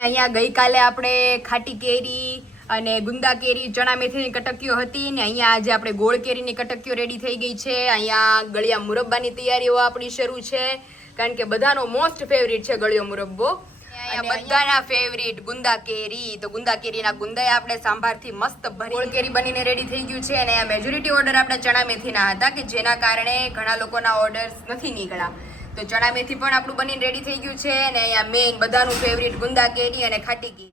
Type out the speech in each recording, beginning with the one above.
અહીંયા ગઈકાલે આપણે ખાટી કેરી અને ગુંદા કેરી ચણા મેથીની કટકીઓ હતી ને અહીંયા આજે આપણે ગોળ કેરીની કટકીઓ રેડી થઈ ગઈ છે. અહીંયા ગળિયા મુરબ્બાની તૈયારીઓ આપણી શરૂ છે કારણ કે બધાનો મોસ્ટ ફેવરિટ છે ગળિયો મુરબ્બો. અહીંયા બધાના ફેવરિટ ગુંદા કેરી. તો ગુંદા કેરીના ગુંદાએ આપણે સાંભારથી મસ્ત ભરી ગોળ કેરી બનીને રેડી થઈ ગયું છે અને મેજોરિટી ઓર્ડર આપણા ચણા મેથીના હતા કે જેના કારણે ઘણા લોકોના ઓર્ડર્સ નથી નીકળ્યા. તો ચણા મેથી પણ આપણું બનીને રેડી થઈ ગયું છે અને અહીંયા મેઇન બધાનું ફેવરિટ ગુંદા કેરી અને ખાટી કેરી.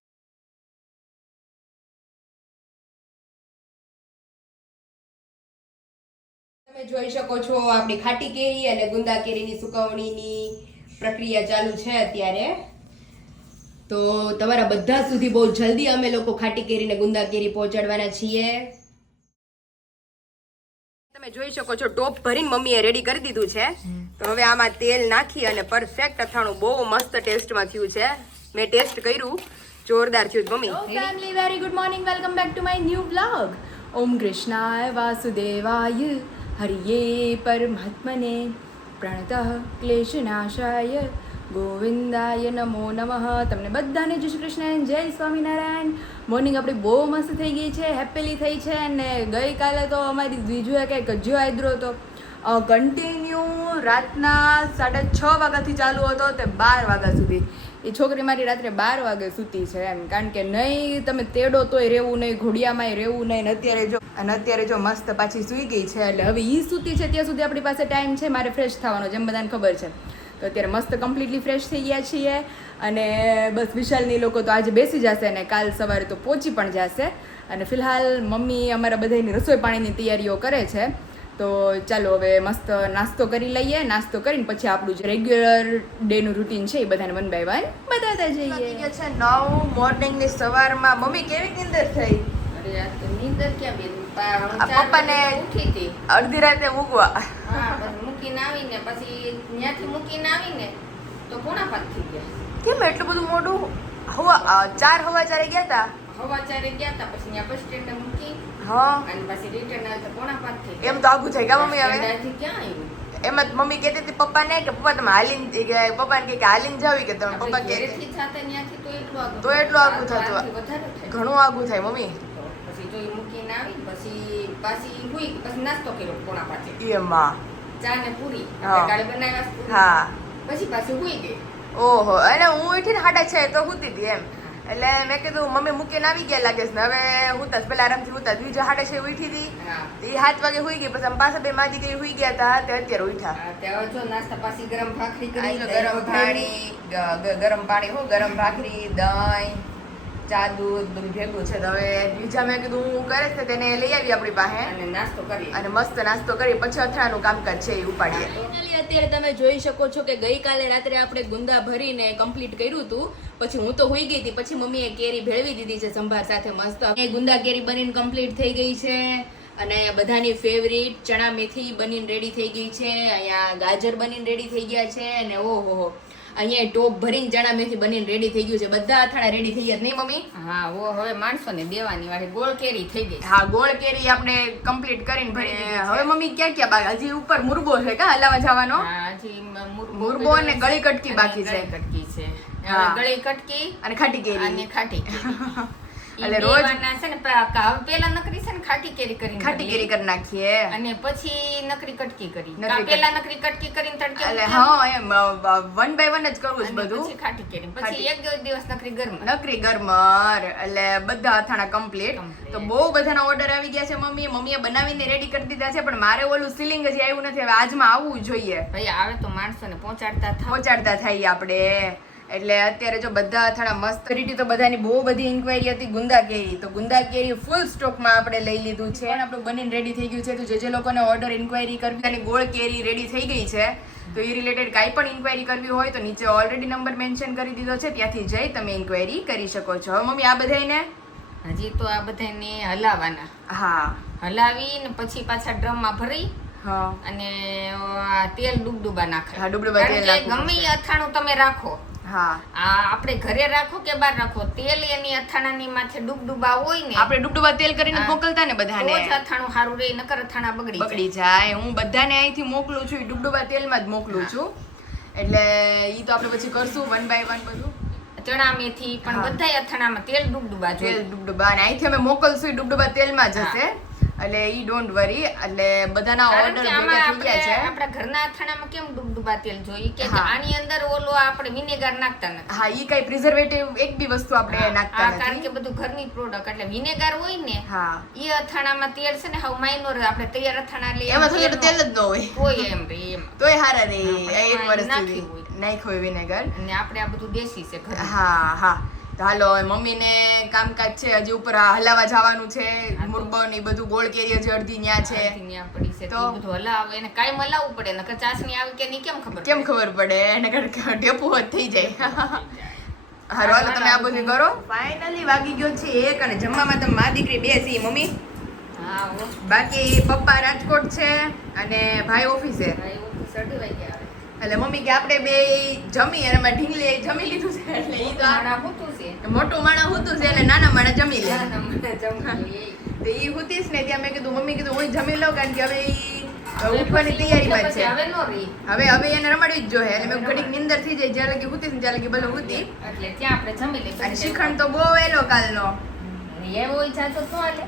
તમે જોઈ શકો છો આપણી ખાટી કેરી અને ગુંદા કેરીની સુકવણીની પ્રક્રિયા ચાલુ છે અત્યારે. તો તમારા બધા સુધી બહુ જલ્દી અમે લોકો ખાટી કેરી અને ગુંદા કેરી પહોંચાડવાના છીએ. તમે જોઈ શકો છો ટોપ ભરીને મમ્મીએ રેડી કરી દીધું છે. તો હવે આમાં તેલ નાખી અને પરફેક્ટ અથાણું બહુ મસ્ત ટેસ્ટમાં થયું છે. મેં ટેસ્ટ કર્યું, જોરદાર થયું મમ્મી. Family very good morning, welcome back to my new blog. ઓમ કૃષ્ણાય વાસુદેવાય હરિયે પરમાત્મને પ્રણતઃ ક્લેશનાશાય ગોવિંદાય નમો નમઃ. તમને બધાને જય શ્રી કૃષ્ણ, જય સ્વામિનારાયણ. મોર્નિંગ આપણી બહુ મસ્ત થઈ ગઈ છે, હેપીલી થઈ છે. અને ગઈકાલે તો અમારી બીજું કંઈક કજ્યો આદરો હતો, કન્ટિન્યુ રાતના 6:30 વાગ્યાથી ચાલુ હતો તે 12 વાગ્યા સુધી. એ છોકરી મારી રાત્રે 12 વાગે સૂતી છે એમ, કારણ કે નહીં તમે તેડો તોય રહેવું નહીં, ઘોડિયામાંય રહેવું નહીં. અત્યારે જો મસ્ત પાછી સૂઈ ગઈ છે. એટલે હવે એ સૂતી છે ત્યાં સુધી આપણી પાસે ટાઈમ છે મારે ફ્રેશ થવાનો, જેમ બધાને ખબર છે. તો અત્યારે મસ્ત કમ્પ્લીટલી ફ્રેશ થઈ ગયા છીએ અને બસ વિશાલની લોકો તો આજે બેસી જશે અને કાલ સવારે તો પહોંચી પણ જશે. અને ફિલહાલ મમ્મી અમારા બધાની રસોઈ પાણીની તૈયારીઓ કરે છે. તો ચાલો હવે મસ્ત નાસ્તો કરી લઈએ. નાસ્તો કરીને પછી આપણું જે રેગ્યુલર ડેનું રૂટીન છે એ બધાને 1 by 1 બતાવતા જઈએ. છે 9 મોર્નિંગની સવારમાં. મમ્મી કેવી નીંદર થઈ? અરે આ તો નીંદર ક્યાં બેન, પપ્પાને ઉઠી હતી અડધી રાતે મૂકવા. હા, બસ મૂકીને આવીને પછી ત્યાંથી મૂકીને આવીને તો 4:30 થઈ ગયા. કેમ એટલું બધું મોડું? 4:15 ગયા હતા. 4:15 ગયા હતા, પછી ત્યાં બસ સ્ટેન્ડે મૂકી હા, અને પછી રિટર્ન આવે તો 4:30 થઈ ગયા. એમ તો આગું થાય કા મમ્મી? હવે ત્યાંથી ક્યાં આવ્યું? એમ જ મમ્મી કહેતી હતી પપ્પાને કે પપ્પા તમે હાલીને, પપ્પાને કે હાલીને જાવી કે તમે પપ્પા કે ઘરેથી જાતે ત્યાંથી તો એટલું આગું તો એટલું આગું થતું. વધારે થાય. ઘણું આગું થાય મમ્મી. તો પછી જો ઈ મૂકીને આવી પછી પાછી હુઈ, પછી નાસ્તો કર્યો 4:30. એમાં ચા ને પૂરી હા. કાલે બનાવ્યા છે પૂરી. હા. પછી પાછી હુઈ ગઈ. ઓહો. અને હું ઉઠીને 6:30 તો હુતી હતી એમ. એટલે મેં કીધું મમ્મી મૂકીને આવી ગયા લાગે છે ને હવે હુતા પેલા આરામથી હુતા. બીજા 6:30 ઉઠી હતી, હા. એ 7 વાગે હુઈ ગઈ. પછી અમે પાછા બે માજી ગઈ હુઈ ગયા હતા તે અત્યારે ઉઠ્યા. હા, ત્યાં જો નાસ્તા પાછી ગરમ ભાખરી કરી, આ જો ગરમ પાણી, ગરમ પાણી હું ગરમ ભાખરી, દહીં, ચા, દૂધ બધું ભેગું છે. તો હવે બીજા મેં કીધું હું કરે છે તેને લઈ આવી આપણી પાસે અને નાસ્તો કરી. અને મસ્ત નાસ્તો કરી પછી અથડાનું કામકાજ છે એ ઉપાડીએ. અત્યારે તમે જોઈ શકો છો કે ગઈકાલે રાત્રે આપણે ગુંદા ભરીને કમ્પ્લીટ કર્યું હતું. પછી હું તો હોઈ ગઈ હતી, પછી મમ્મીએ કેરી ભેળવી દીધી છે સંભાર સાથે મસ્ત. એ ગુંદા કેરી બનીને કમ્પ્લીટ થઈ ગઈ છે અને બધાની ફેવરિટ ચણા મેથી બનીને રેડી થઈ ગઈ છે. અહીંયા ગાજર બનીને રેડી થઈ ગયા છે અને ઓહો અહીંયા ટોપ ભરીને ચણા મેથી બનીને રેડી થઈ ગયું છે. બધા અથાણા રેડી થઈ ગયા નહીં મમ્મી? હા, ઓ હવે માણસોને દેવાની વાળી ગોળ કેરી થઈ ગઈ. હા, ગોળ કેરી આપણે કમ્પ્લીટ કરીને ભરી. હવે મમ્મી ક્યાં ક્યાં બાકી? હજી ઉપર મુરબો છે કા હલાવા જવાનો? હા, હજી મુરબો અને ગળી કટકી બાકી છે. કટકી છે. હા. ગળી કટકી અને ખાટી કેરી. અને ખાટી કેરી. એટલે રોજ છે ને પેલા નકરી છે ને ખાટી કેરી કરીને ખાટી કેરી કરી નાખીએ અને પછી નકરી કટકી કરી. નકરી પેલા નકરી કટકી કરીને તડકે એટલે મૂકી. હા એમ 1 by 1 જ કરવું છે અને બધું. પછી ખાટી કેરી, પછી એક દિવસ નકરી ગરમ. નકરી ગરમર. એટલે બધા અથાણા કમ્પ્લીટ. તો બહુ બધાના ઓર્ડર આવી ગયા છે. મમ્મીએ બનાવીને રેડી કરી દીધા છે પણ મારે ઓલું સીલિંગ હજી આવ્યું નથી. હવે આજમાં આવવું જોઈએ. ભાઈ આવે તો માણસોને પહોંચાડતા થઈએ આપણે. એટલે અત્યારે જો બધા અથાણા મસ્ત રીટી. તો બધાની બહુ બધી ઇન્ક્વાયરી હતી ગુંદા કેરી. તો ગુંદા કેરી ફૂલ સ્ટોકમાં આપણે લઈ લીધું છે અને આપણું બનીને રેડી થઈ ગયું છે. તો જે લોકોને ઓર્ડર ઇન્ક્વાયરી કરવી અને ગોળ કેરી રેડી થઈ ગઈ છે તો એ રિલેટેડ કાંઈ પણ ઇન્ક્વાયરી કરવી હોય તો નીચે ઓલરેડી નંબર મેન્શન કરી દીધો છે, ત્યાંથી જઈ તમે ઇન્ક્વાયરી કરી શકો છો. હવે મમ્મી આ બધાને હજી તો આ બધાને હલાવવાના. હા, હલાવીને પછી પાછા ડ્રમમાં ભરી હા અને આ તેલ ડૂબડૂબા નાખે. હા, ડૂબડૂબા તેલ કારણ કે નાખવું ગમે એ અથાણું તમે રાખો, હા, આ આપણે ઘરે રાખો કે બહાર રાખો, તેલ એની અથાણાની માથે ડૂબડૂબા હોય ને, આપણે ડૂબડૂબા તેલ કરીને મોકલતા ને બધાને, તો જ અથાણું સારું રહે, નકર અથાણા બગડી જાય. હું બધાને અહીંથી મોકલું છું, ડૂબડૂબા તેલમાં જ મોકલું છું. એટલે ઈ તો આપણે પછી કરશું 1 by 1 બધું. ચણા મેથી પણ હા. બધાય અથાણામાં તેલ ડૂબડૂબા તેલ જોઈએ. ડુબડુબા અને અહીંથી અમે મોકલશું ઈ ડુબડુબા તેલમાં જ હશે એટલે ઈ ડોન્ટ વરી એટલે બધાના કારણ ઓર્ડર કે આમાં ભેગા થઈ ગયા છે આપણા ઘરના અથાણામાં કેમ ડૂબડૂબા તેલ જોઈએ કે હા. આની અંદર ઓલો આપણે વિનેગર નાખતા નથી. હા ઈ કઈ પ્રિઝર્વેટિવ એક બી વસ્તુ આપણે નાખતા હા, કારણ કે નથી બધું ઘરની પ્રોડક્ટ એટલે વિનેગર હોય ને હા ઈ અથાણામાં તેલ છે ને હાવ માઇનોર આપણે તૈયાર અથાણા લઈએ એમાં થોડું તેલ જ ન હોય હોય એમ રે એમ. તોય હારા રે હા, એક પણ વર્ષ સુધી નાખ્યું હોય. નાખ્યું હોય વિનેગર અને આપણે આ બધું દેશી છે ઘરનું. હા હા તો હાલો હવે મમ્મીને કામકાજ છે હજી ઉપર હલાવા જવાનું છે મુરબ્બો ને ઈ બધું ગોળ કેરીઓ જે અડધી ન્યા છે આથી ન્યા પડી છે તો? તો બધું હલાવે એને કાંઈ હલાવવું પડે નકર ચાસણી આવે કે નહીં કેમ ખબર કેમ પડે? ખબર પડે એને ઢેપું જ થઈ જાય હારો હાલો તમે આ બધું કરો ફાઇનલી વાગી ગયો છે એક અને જમવામાં તમે મા દીકરી બે છીએ મમ્મી હા હો. બાકી પપ્પા રાજકોટ છે અને ભાઈ ઓફિસે હા, એવું તો સડી વાગ્યા આવે. એટલે મમ્મી કે આપણે બે જમી અને અમે ઢીંગલી જમી લીધું છે એટલે ઈ તો માણા હોતું છે. મોટું માણસ હુતું છે એટલે નાના માણસ જમી લે ના, ના, મને જમવું એ. તો ઈ હુતીશ ને ત્યાં મેં કીધું મમ્મી કીધું હું જમી લઉં કારણ કે હવે ઈ હવે ઉઠવાની પછી તૈયારીમાં જ પછી છે હવે નો રહી. હવે એને રમાડવી જ જોઈએ એટલે મેં ઘડીક નીંદર થઈ જાય જ્યાં લગી હુતીશ ને ત્યાં લગી ભલે હુતી એટલે ત્યાં આપણે જમી લઈએ. અને શ્રીખંડ તો બહુ વહેલો કાલનો એવો ઈચ્છા તો શું હાલે?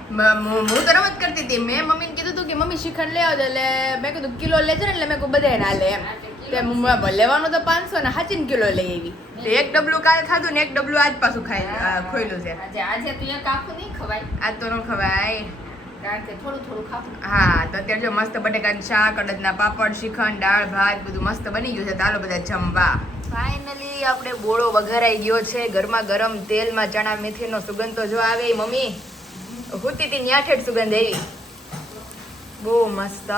હું તો રમત કરતી હતી મેં મમ્મીને કીધું હતું કે મમ્મી શ્રીખંડ લઈ આવજો એટલે મેં કીધું કિલો લેજો ને એટલે મેં કીધું બધાય ના લે એમ તે લેવાનું તો 500 ને હાચીને કિલો લઈ આવી તો એક ડબલું કાલ ખાધું ને એક ડબલું આજ પાછું ખોયલું છે આજે તો એક આખું નહીં ખવાય આજ તો ન ખવાય કારણ કે થોડું થોડું ખાવું. હા તો અત્યારે જો મસ્ત બટેકાનું શાક અડદના પાપડ શ્રીખંડ દાળ ભાત બધું મસ્ત બની ગયું છે તો હાલો બધા જમવા ફાઇનલી આપણે બોળો વઘારાઈ ગયો છે ગરમા ગરમ તેલમાં ચણા મેથીનો સુગંધ તો જો આવે મમ્મી હુતી હતી ન્યા ઠેઠ સુગંધ આવી બહુ મસ્ત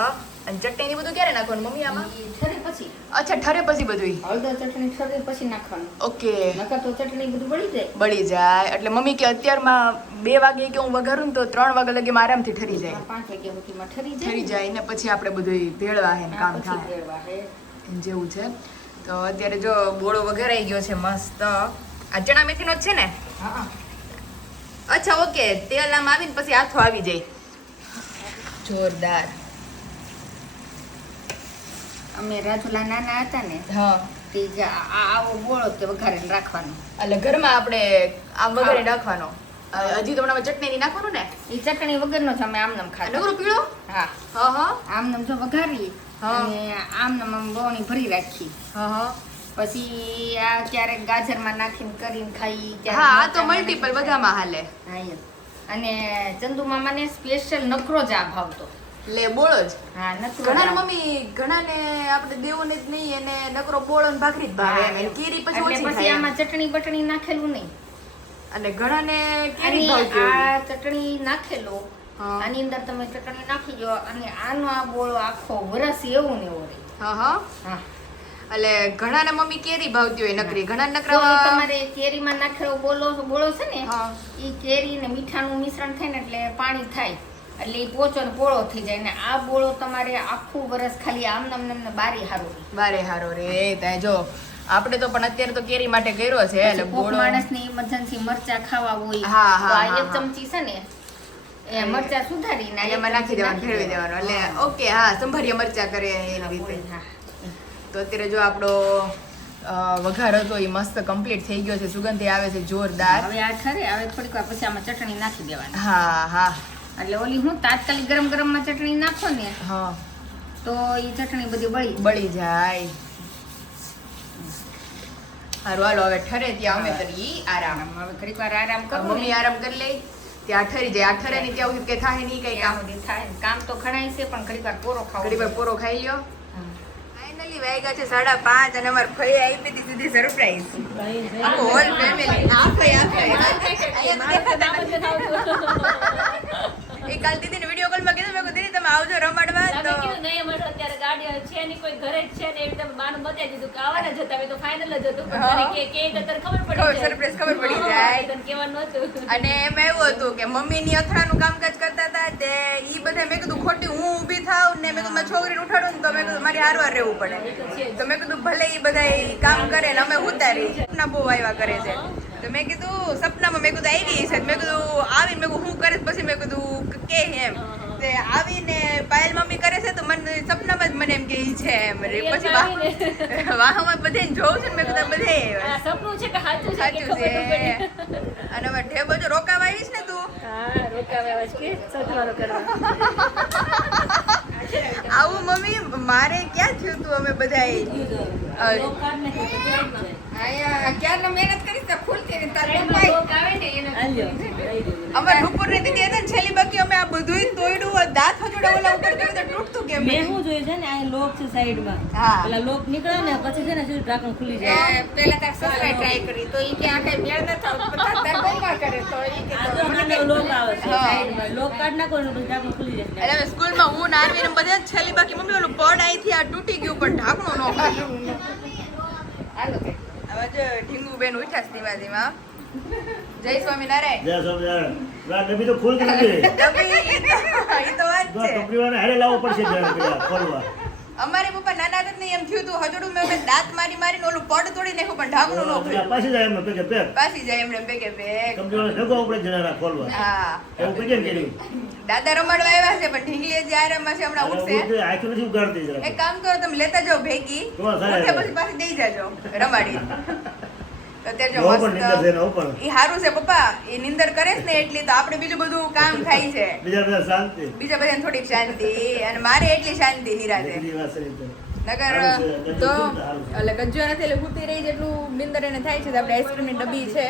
અને ચટણી ને બધું ક્યારે નાખવાનું મમ્મી આમાં ઈ ઠરે પછી અચ્છા ઠરે પછી બધું હળદર ચટણી ઠરે પછી નાખવાનું. ઓકે નકર તો ચટણી બધું બળી જાય. બળી જાય એટલે મમ્મી કે અત્યારમાં 2 વાગે કે હું વઘારું ને તો 3 વાગે લગીમાં આરામથી ઠરી જાય 5 વાગ્યા સુધીમાં ઠરી જાય. ઠરી જાય ને પછી આપણે બધું ભેળવા હે ને હા, કામ પછી થાય ભેળવા હે. જેવું છે તો અત્યારે જો બોળો વઘારાઈ ગયો છે મસ્ત આ ચણા મેથીનો જ છે ને હા. અચ્છા ઓકે તેલ આમ આવીને પછી હાથો આવી જાય જોરદાર અમે રાજુલા નાના હતા ને હા તે જ આવો બોળો તે વઘારીને રાખવાનો. એટલે ઘરમાં આપણે આમ વઘારી નાખવાનો હજી તો હમણાં ચટણી ની નાખવાનું ને એ ચટણી વગરનો જ અમે આમનામ ખાધો. નકરો પીળો હા, હા હા આમનામ જો વઘારી હા. અને આમનામ આમ બોણી ભરી રાખી. હા હા પછી આ ક્યારેક ગાજરમાં નાખીને કરીને ખાઈ હા આ તો મરચાંમાં મલ્ટીપલ નાખીને બધામાં હાલે હા, એમ. અને ચંદુ મામાને સ્પેશિયલ નકરો જ આ ભાવતો. લે બોળો જ હા, નકરો ઘણા જ આ. મમ્મી ઘણાને આપણે દેવું જ નહીં એને નકરો બોળો ને ભાખરી જ ભાવે એમ. એને કેરી પછી એટલે ઓછી પછી ખાય એમ. આમાં ચટણી બટણી નાખેલું નહીં. અને ઘણાને કેરી અને ભાવતી હોય. આ ચટણી નાખેલો હા. આની અંદર તમે ચટણી નાખી દો અને આનો આ બોળો આખો વરસ એવું ને એવો રહે. હા હા હા. એટલે ઘણાને મમ્મી કેરી ભાવતી હોય નકરી ઘણા તો નકરા તમારે કેરીમાં નાખેલો બોળો છે ને હા. એ કેરી ને મીઠાનું મિશ્રણ થાય ને એટલે પાણી થાય એટલે એ પોચો ને પોળો થઈ જાય ને આ બોળો તમારે આખું વરસ ખાલી આમ નામ બારી હારું રહે. બારે હારો રે ત્યાં જો આપણે તો પણ અત્યારે તો કેરી માટે કર્યો છે એટલે પછી કોક બોળો માણસને emergency મરચા ખાવા હોય હા, તો હા, આ હા, એક હા. ચમચી છે ને એ મરચા સુધારીને આ એક એમાં નાખી ચમચી દેવાનું ફેરવી દેવાનું એટલે ઓકે હા સંભારિયા મરચા કરે એવી રીતે હા. તો અત્યારે જો આપણો વઘાર હતો એ મસ્ત કમ્પ્લીટ થઈ ગયો છે સુગંધ આવે છે જોરદાર હવે આ ઠરે હવે થોડીક વાર પછી આમાં ચટણી નાખી દેવાની હા હા એટલે ઓલી હું તાત્કાલિક ગરમ ગરમમાં ચટણી નાખો ને હા તો એ ચટણી બધી બળી બળી જાય હારું હાલો હવે ઠરે ત્યાં અમે કરી આરામ હવે ઘડીક વાર આરામ કરો મમ્મી આરામ કરી લઈ ત્યાં ઠરી જાય આ ઠરે ને ત્યાં સુધી કઈ થાય નહીં કઈ કામ થાય કામ તો ઘણાય છે પણ ઘડીક વાર પોરો ખાવો ઘડી વાર પૂરો ખાઈ લ્યો ફાઇનલી વાગ્યા છે 5:30 અને અમાર ફઈ આવી હતી સીધી સરપ્રાઈઝ આખો હોલ ફેમિલી એ કાલ દીદીને વિડીયો કોલમાં કીધું મેં કીધું દીદી તમે આવજો રમાડવા તો અત્યારે ગાડી છે ની કોઈ ઘરે જ છે ને એવી રીતે બાનું બતાવી દીધું કે આવવાના જ હતા અમે તો ફાઇનલ જ હતું પણ હા. ઘરે કે તો તને ખબર પડી જાય સરપ્રાઈઝ ખબર પડી જાય તને કહેવાનું નહોતું અને એમાં એવું હતું કે મમ્મીની અથડાનું કામકાજ કરતા હતા તે ઈ બધા મેં કીધું ખોટી હું ઊભી થાવ ને મેં કીધું મારી છોકરીને ઉઠાડું ને તો મેં કીધું મારી હારવાર રહેવું પડે તો મેં કીધું ભલે ઈ બધા કામ કરે ને અમે ઉતારી સપના બહુ આવ્યા કરે છે તો મેં કીધું સપનામાં મેં કીધું આવી છે મેં કીધું આવીને મેં કીધું હું કરે પછી મેં કીધું કે એમ તે આવીને પાયલ મમ્મી કરે છે તો મને સપનામાં જ મને એમ કે ઈ છે એમ રે. પછી વાહમાં બધાને જોઉં છું ને મેં કીધું બધે આ સપનું છે કે સાચું છે કે સાચું ખબર છે. ન પડી. અને હવે ઢેબો જો રોકાવા આવીશ ને તું હા રોકાવે આવાજ કે સથવારો કરવા. આવું મમ્મી મારે ક્યાં થયું તું અમે બધાએ અહીંયા ક્યારના મહેનત કરી તો ખુલતી ને તાર સાઈડમાં પપ્પાએ લોક આવે ને એના અમાર નુપુર ની દીદી હતા ને છેલ્લી બાકી અમે આ બધુંય તોડ્યું દાંત હજોડા ઓલા ઉપર કર્યું તો તૂટતું કેમ મેં શું જોયું છે ને આ લોક છે સાઈડમાં હા. પેલા લોક નીકળે ને પછી છે ને સીધું ઢાંકણ ખુલી જાય પેલા તાર સસરાએ ટ્રાય કરી તો ઈ કે આ કઈ મેળ ન થાવ બધા તાર બમ્મા કરે તો ઈ કે આ જો મને લોક આવે છે હા. સાઈડમાં લોક કાઢ નાખો ને પછી ઢાંકણ ખુલી જાય એટલે અમે સ્કૂલમાં હું નારવી ને બધા જ છેલ્લી બાકી મમ્મી ઓલું પડ અહીંથી આ તૂટી ગયું પણ ઢાંકણું ન ખુલ્યું. હાલો કે હવે જો ઢીંગુ બેન ઉઠ્યા છે ધીમા ધીમા. જય સ્વામિનારાયણ. જય સ્વામિનારાયણ. આ ડબ્બી તો ખુલતી નથી. ડબ્બી ઈ તો વાત જો આ છે. ટોપલીવાળાને હારે લાવવો પડશે જ્યારે પેલા ખોલવા. અમારે પપ્પા નાના હતા ને એમ થયું તું હજોડું મેં અમે દાંત મારી મારીને ઓલું પડ તોડી નાખ્યું પણ ઢાંકણું ન પેલા ખુલ્યું. પાછી જાય એમને પેકે પેક. પાછી જાય એમને ભેગે ભેગ. કંપનીવાળા ભેગો આપણે જણાના ખોલવા. હા એવું કઈ કેમ કર્યું? દાદા રમાડવા આવ્યા છે પણ ઢીંગલી જે આરામમાં છે હમણાં અને ઉઠશે. હું આંખો નથી ઉગાડતી જરા. એક કામ કરો તમે લેતા જાઓ ભેગી તો થાય. ઉઠે પછી પાછી દઈ જાજો રમાડી. તો અત્યારે જો જો પણ નીંદર છે મસ્ત ને, હું પણ. ઈ હારું છે પપ્પા એ નિંદર કરે છે ને એટલી તો આપણે બીજું બધું કામ થાય છે. બીજા બધા શાંતિ. બીજા બધાને થોડીક શાંતિ અને મારે એટલી શાંતિ નિરાતે. બીજી વાત છે તો. નગર સારું છે. તો સારું છે. એટલે ગજ્જો નથી એટલે હુતી રહી જેટલું નિંદર એને થાય છે તો આપણે આઈસ્ક્રીમની ડબ્બી છે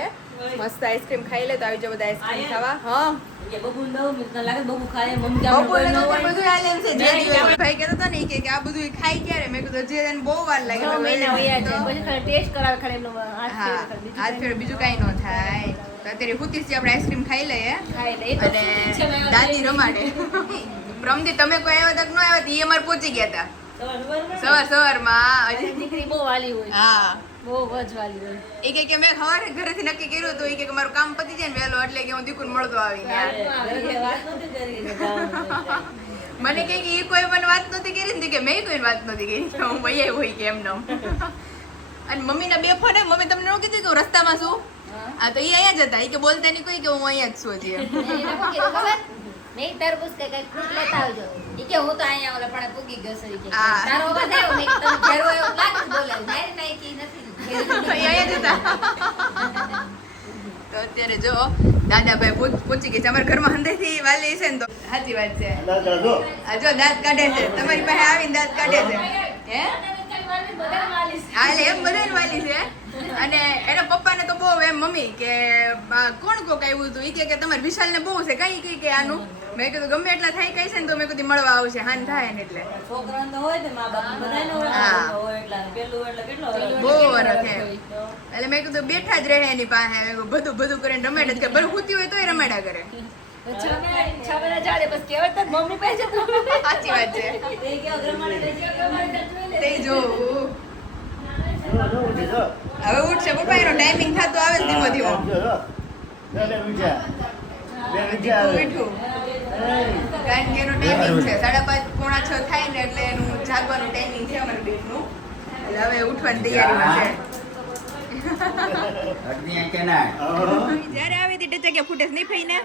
મસ્ત આઈસ્ક્રીમ ખાઈ લે તો આવી જાવ બધા આઈસ્ક્રીમ ખાવા. હા કે બબુ દઉં મને લાગે બબુ ખાય મમ્મી કે બપોરે આપણે તો કોઈ ન હોય બધું હાલે એમ છે. જે દિવસ ભાઈ કહેતો હતો ને ઈ કે આ બધું ઈ ખાઈ ક્યારે મેં કીધું જે એને બહુ વાર લાગે 6 મહિના વયા જાય તો- પછી ખાલી ટેસ્ટ કરાવે ખાલી એમનો હાથ હા ફેરવે ખાલી બીજું આજ ફેર બીજું કાંઈ ન થાય તો અત્યારે હુતીસ થી આપણે આઈસ્ક્રીમ ખાઈ લઈએ ખાઈ લે. એ તો અને શું છે ને, દાદી રમાડે. પ્રમદી તમે કોઈ આવ્યા તક ન આવ્યા ઈ અમારે પહોંચી ગયા હતા સવારમાં હજી. દીકરી બહુ વાલી હોય હા બહુ જ વાલી હોય. એ કે મેં સવારે ઘરેથી નક્કી કર્યું હતું ઈ કે મારું કામ પતી જાય ને વહેલો એટલે કે હું દીકુને મળતો આવીને વાત નથી કરી કે જવાનું છે. મને કહે કે ઈ કોઈ મને વાત નહોતી કરી ને કે મેં કોઈ વાત નહોતી કરી કે હું વૈયા હોય કે એમ નમ. અને મમ્મીના બે ફોન મમ્મી તમને ન કીધું કે હું રસ્તામાં છું હા તો ઈ અહીંયા જ હતા ઈ કે બોલતા નહીં કોઈ કે હું અહીંયા જ છું હજી એમ. એને શું કીધું ખબર? મેં તરબૂચ કે કઈ ફ્રૂટ લેતા આવજો ઈ કે હું તો અહીંયા ઓલા પણ પૂગી ગયો છું ઈ કે હા. તારો અવાજ આવ્યો મેં કીધું તમે ઘેર હોય એવું લાગે છે બોલાવ્યું નાઈ નાઈ કી નથી અહીંયા જ હતા. તો અત્યારે જો દાદાભાઈ પહોંચી ગયા છે અમારા ઘરમાં હંધેથી વાલી છે ને તો સાચી વાત છે. દાદા કાઢો. આ જો દાંત કાઢે છે તમારી પાસે આવીને દાંત કાઢે છે હે બધા વાલી છે. હા એટલે એમ બધાને વાલી છે અને એના પપ્પાને તો બહુ એમ મમ્મી કે કોણ કોક આવ્યું હતું ઈ કે તમારે વિશાલને બહુ છે કઈ કઈ કે આનું મેં કીધું ગમે એટલા થાય કઈ છે ને તો મેં કીધું મળવા આવશે હાન થાય ને એટલે છોકરાને તો હોય ને મા બાપ બધાને હોય હા. હોય એટલે પેલું એટલે કેટલો હોય? બહુ વરસ એમ એટલે મેં કીધું બેઠા જ રહે એની પાસે મેં કીધું બધું બધું કરીને રમાડે જ કરે ભલે હુતી હોય તોય રમાડ્યા કરે. 6 મહિના જાડે બસ કહેવત જ મમ્મી પાસે તો સાચી વાત છે તે કેવા ઘરમાળે રહી છે? તે જોવું જો, જો, ઉઠી, જો. હવે ઉઠશે પપ્પા એનો ટાઈમિંગ થતો આવે છે ધીમો ધીમો જો, જો. બે ઉઠ્યા. બે ઉઠ્યા હવે. ઉઠું એય. કારણ કે એનો ટાઈમિંગ છે 5:30 પોણા 6 થાય ને એટલે એનું જાગવાનું ટાઈમિંગ છે અમારું બેટનું એટલે હવે ઉઠવાની તૈયારીમાં છે. હા. જ્યારે આવી હતી ટચા કે ફૂટેસ નહીં ફઈને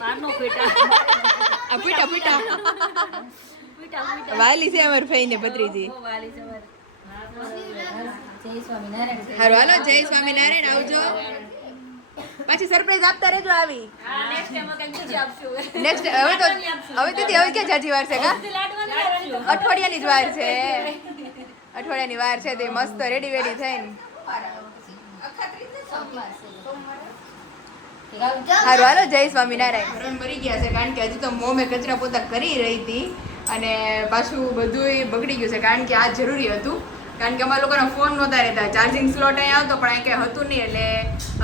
મારનો પેટા આ ફૂટા ફૂટા પીટા પીટા વાલી છે અમાર ફઈને ભત્રીજી. બહુ વાલી છે મારી. જય સ્વામિનારાયણ હારું હાલો જય સ્વામિનારાયણ આવજો પાછી સરપ્રાઈઝ આપતા રહેજો આવી હા નેક્સ્ટ ટાઈમ કંઈક બીજી આપશું નેક્સ્ટ હવે તો હવે દીદી હવે ક્યાં જાજી વાર છે કા લાડવાની લાડવાની અઠવાડિયાની જ વાર છે અઠવાડિયાની વાર છે તે મસ્ત રેડી વેડી થઈને હારું હાલો જય સ્વામિનારાયણ ઘરમાં ભરી ગયા છે કારણ કે હજી તો મોમે કચરા પોતા કરી રહી હતી અને પાછું બધુંય બગડી ગયું છે કારણ કે આ જરૂરી હતું કારણ કે અમારા લોકોના ફોન નહોતા રહેતા ચાર્જિંગ સ્લોટ અહીંયા આવતો પણ અહીં કંઈ હતું નહીં એટલે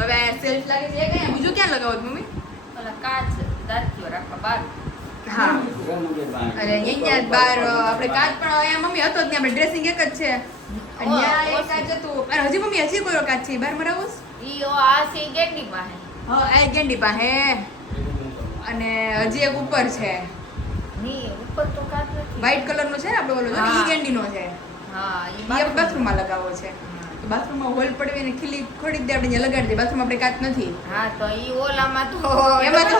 હવે સેલ્ફ લાગે છે કઈ બીજું ક્યાં લગાવો છો મમ્મી ઓલા કાચ દાંતીઓ રાખવા બાર હા અને અહીંયા જ બહાર આપણે કાચ પણ અહીંયા મમ્મી હતો જ નહીં આપણે ડ્રેસિંગ એક જ છે અને ત્યાં એક કાચ હતું અને હજી મમ્મી હજી કોઈ કાચ છે બહાર મરાવો ઈ આ છે ગેટની પાસે હા આ એક ગેંડી પાસે અને હજી એક ઉપર છે ની ઉપર તો કાચ નથી વ્હાઈટ કલરનો છે ને આપણે ઓલો જો ને ઈ હા. ગેંડીનો છે હા ઈ ઈ એક બાથરૂમમાં લગાવવો છે તો બાથરૂમમાં હોલ પડવી અને ખીલી ખોડી દે આપણે અહીંયા લગાડી દે. બાથરૂમ આપણે કાચ નથી. હા તો ઈ ઓલામાં તો એમાં તો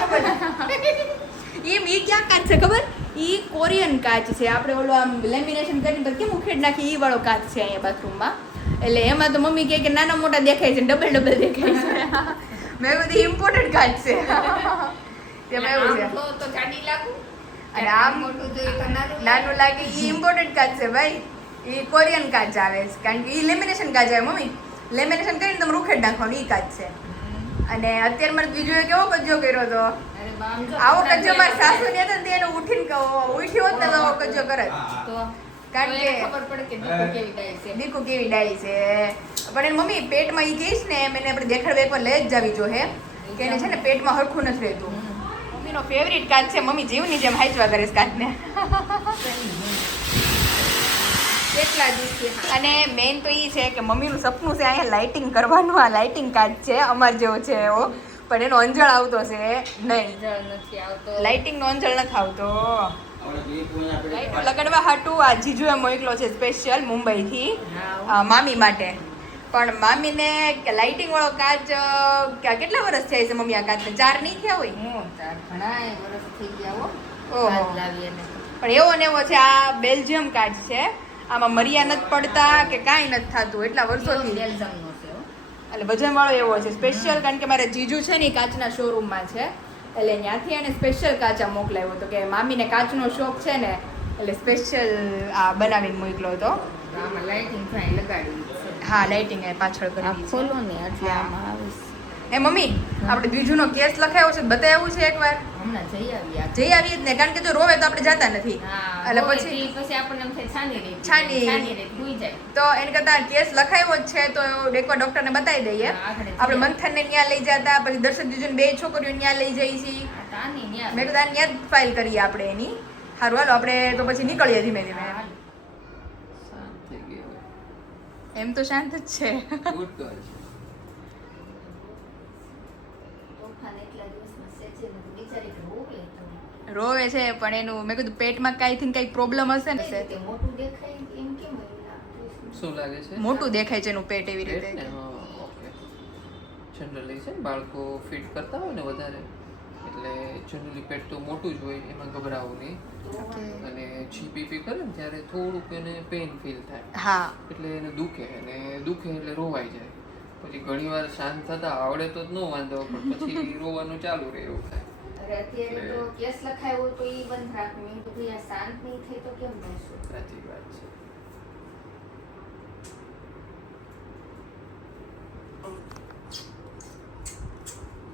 એમ ઈ ક્યાં કાચ છે ખબર? ઈ કોરિયન કાચ છે. આપણે ઓલો આમ લેમિનેશન કરીને પછી કેમ ઉખેડ નાખી ઈ વાળો કાચ છે અહીંયા બાથરૂમમાં. એટલે એમાં તો મમ્મી કહે કે નાના મોટા દેખાય છે, ડબલ દેખાય છે. મેં બધી ઇમ્પોર્ટન્ટ કાચ છે. તેમાં એવું છે. આમ તો જાડી લાગુ અને આમ મોટું જોઈએ તો નાનું લાગે ઈ ઇમ્પોર્ટન્ટ કાચ છે ભાઈ. ઈ કોરિયન કાચ આવે છે કારણ કે ઈ લેમિનેશન કાચ આવે મમ્મી. લેમિનેશન કરીને તમે ઉખેડ નાખવાનું ઈ કાચ છે. અને અત્યારે મને બીજું કેવો કજ્જો કર્યો હતો. અરે બામ જો આવો કજ્જો મારી સાસુ ને હતો ને એને ઉઠીને ઉઠ્યો હોત ને તો આવો કજ્જો કરત. તો કારણ તો કે એને ખબર પડે કે દીકરો કેવી ડાય છે. દીકુ કેવી ડાળી છે. પણ એની મમ્મી પેટમાં ઈ કહીશ ને એમ એને આપણે દેખાડવા એકવાર લઈ જ જાવી જોઈએ કે એને છે ને પેટમાં હરખું નથી રહેતું. મમ્મીનો ફેવરિટ કાચ છે. મમ્મી જીવની જેમ હાચવા કરે છે કાચને. કેટલા દિવસથી હા. અને મેઇન તો એ છે કે મમ્મીનું સપનું છે અહીંયા લાઇટિંગ કરવાનું. આ લાઇટિંગ કાચ છે અમાર જેવો છે એવો, પણ એનો અંજળ આવતો છે નહીં. જળ નથી આવતો. લાઇટિંગનો અંજળ નથી આવતો. લાઇટ લગાડવા હાટું આ જીજુએ મોકલો છે સ્પેશિયલ મુંબઈથી મામી માટે. પણ મામીને લાઇટિંગ વાળો કાચ કેટલા વર્ષ થયા છે મમ્મી આ કાચને? 4 નહીં થયા હોય? ઘણાય વર્ષ થઈ ગયા હો. ઓહો. કાચ લાવી એને. પણ એવો ને એવો છે. આ બેલ્જિયમ કાચ છે. આમાં મરિયા નથી પડતા કે કાંઈ નથી થતું એટલા વર્ષોથી. બેલ્જિયમનો છે હો. એટલે વજન વાળો એવો છે સ્પેશિયલ. કારણ કે મારે જીજુ છે ને ઈ કાચના શોરૂમમાં છે એટલે ત્યાંથી એને સ્પેશિયલ કાચા મોકલાવ્યો હતો કે મામીને કાચનો શોખ છે ને એટલે સ્પેશિયલ આ બનાવીને મોકલો હતો. આમાં લાઇટિંગ ફાઈ લગાડી છે. હા લાઇટિંગ એ પાછળ કરી આ દીધી છે. ખોલો ને એટલે આમાં આવે છે. એ મમ્મી આપણે બીજુનો કેસ લખાયો છે બતાવ્યું છે એકવાર? હમણાં જઈ આવ્યા. જઈ આવીએ જ ને કારણ કે જો રોવે તો આપણે જતા નથી. હા, એટલે હોય પછી ઈ પછી આપણને એમ થાય છાની રહી. છાની. રહી ભૂઈ જાય. તો એને કરતા કેસ લખાયો જ છે તો એકવાર ડોક્ટરને બતાવી દઈએ. હા, આગળ જઈએ. આપણે મંથનને ત્યાં લઈ જતા પછી દર્શક જીજુને 2 છોકરીઓ ત્યાં લઈ જઈ છીએ. આ તાની ન્યા. મેં કીધું ત્યાં જ ફાઇલ કરીએ આપણે એની. સારું હાલો આપણે તો પછી નીકળીએ ધીમે ધીમે. હા. શાંત થઈ ગઈ હવે. એમ તો શાંત જ છે. ગુડ ગર્લ છે. તોફાન એટલા દિવસમાં સેજે નથી. બિચારી કે રોવે તમે. રોવે છે પણ એનું મેં કીધું પેટમાં કાંઈ કંઈક પ્રોબ્લેમ હશે ને તે મોટું દેખાય એમ કેમ એવું લાગતું છે? શું લાગે છે? મોટું દેખાય છે એનું પેટ એવી પેટ રીતે. ને? હા, ઓકે. જનરલી છે ને બાળકો ફીડ કરતા હોય ને વધારે એટલે જનરલી પેટ તો મોટું જ હોય, એમાં ગભરાવું નહીં. અને જીપીપી કરે ને ત્યારે થોડુંક એને પેઇન ફીલ થાય હા એટલે એને દુખે, અને દુખે એટલે રોવાઈ જાય. પછી ઘણીવાર શાંત થતા આવડે તો જ ન વાંધો, પણ પછી રોવાનું ચાલુ રહે એવું થાય. અરે અત્યારે તો કેસ લખાયો તો ઈ બંધ રાખવું. મેં કીધું ભાઈ આ શાંત નહીં થઈ તો કેમ રહેશું? સાચી વાત છે.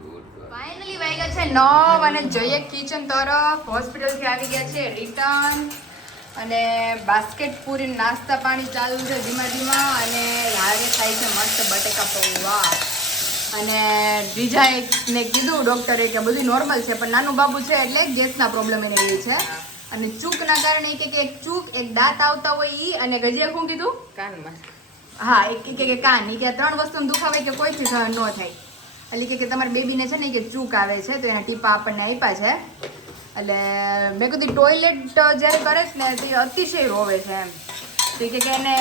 Good girl. ફાઇનલી વાગ્યા છે 9 અને જઈએ કિચન તરફ. હોસ્પિટલથી આવી ગયા છે રિટર્ન અને બાસ્કેટ પૂરી નાસ્તા પાણી ચાલુ છે ધીમા ધીમા. અને યારે થાય છે મસ્ત બટેકા પૌવા. અને બીજાને કીધું ડૉક્ટરે કે બધું નોર્મલ છે પણ નાનું બાબુ છે એટલે ગેસના પ્રોબ્લેમ એને એ છે. અને ચૂકના કારણે કે એક ચૂક એક દાંત આવતા હોય ઈ અને ગજિયા શું કીધું? કાનમાં. હા એક કે કાન ઈ કે 3 વસ્તુનો દુખાવે કે કોઈથી સહન ન થાય. એટલે કે તમારા બેબીને છે ને કે ચૂક આવે છે તો એના ટીપા આપણને આપ્યા છે. એટલે મેં કીધું ટોયલેટ જ્યારે કરે છે ને તે અતિશય રોવે છે એમ. તો કે એને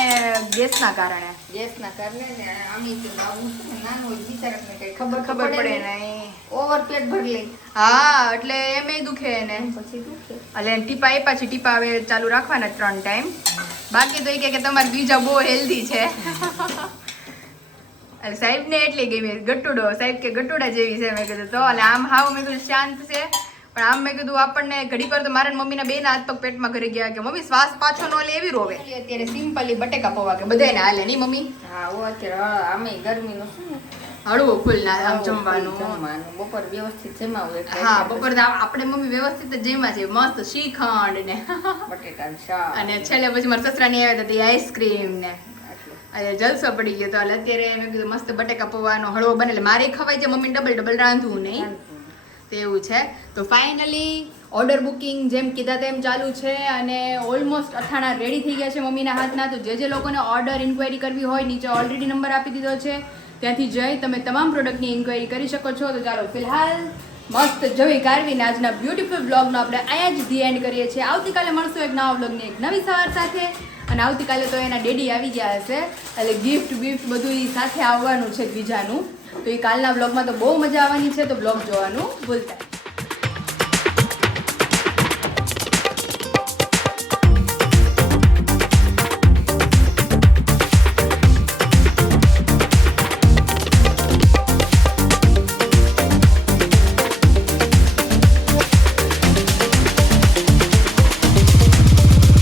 ગેસના કારણે ગેસના કારણે ને આમી તો આવું છે ને નાનું હોય બિચારાને કઈ ખબર ખબર પડે નહીં. ઓવર પેટ ભરી લે હા એટલે એમે દુખે એને. પછી દુખે. એટલે ટીપા આપ્યા છે. ટીપા હવે ચાલુ રાખવાના 3 ટાઈમ. બાકી તો એ કે તમારે બીજા બહુ હેલ્ધી છે. એટલે સાહેબને એટલી ગમી ગટુડો. સાહેબ કે ગટુડા જેવી છે. મેં કીધું તો એટલે આમ હાવ મેં કીધું શાંત છે પણ આમ મેં કીધું આપણને ઘડી પર તો મારા મમ્મીના 2 હાથ પગ પેટમાં કરી ગયા કે મમ્મી શ્વાસ પાછો ન લે એવી રોવે. અત્યારે સિમ્પલી બટેકા પૌવા કે બધાને હાલે નહીં મમ્મી? હા ઓ અત્યારે આમે ગરમીનું શું ને હળવું ફૂલ ના આમ જમવાનું. જમવાનું બપોર વ્યવસ્થિત જમાવું એટલે હા બપોર આપણે મમ્મી વ્યવસ્થિત જ જમ્યા છે. મસ્ત શ્રીખંડ ને બટેટાનું શાક અને છેલ્લે પછી મારા સસરાની આવ્યા હતા તે આઈસ્ક્રીમ ને એટલે એટલે જલસો પડી ગયો. તો એટલે અત્યારે મેં કીધું મસ્ત બટેકા પૌવાનો હળવો બને એટલે મારે ખવાય છે મમ્મી ડબલ રાંધવું નહીં તો એવું છે. તો ફાઇનલી ઓર્ડર બુકિંગ જેમ કીધા તેમ ચાલુ છે અને ઓલમોસ્ટ અથાણા રેડી થઈ ગયા છે મમ્મીના હાથના. તો જે લોકોને ઓર્ડર ઇન્ક્વાયરી કરવી હોય નીચે ઓલરેડી નંબર આપી દીધો છે, ત્યાંથી જઈ તમે તમામ પ્રોડક્ટની ઇન્ક્વાયરી કરી શકો છો. તો ચાલો ફિલહાલ મસ્ત જોઈ કારવીને આજના બ્યુટીફુલ બ્લોગનો આપણે અહીંયા જ ધી એન્ડ કરીએ છીએ. આવતીકાલે મળશું એક નવા બ્લોગની એક નવી સવાર સાથે. અને આવતીકાલે તો એના ડેડી આવી ગયા હશે, એટલે ગિફ્ટ બધું ઈ સાથે આવવાનું છે બીજાનું. તો એ કાલના બ્લોગમાં તો બહુ મજા આવવાની છે, તો બ્લોગ જોવાનું ભૂલતા નહીં.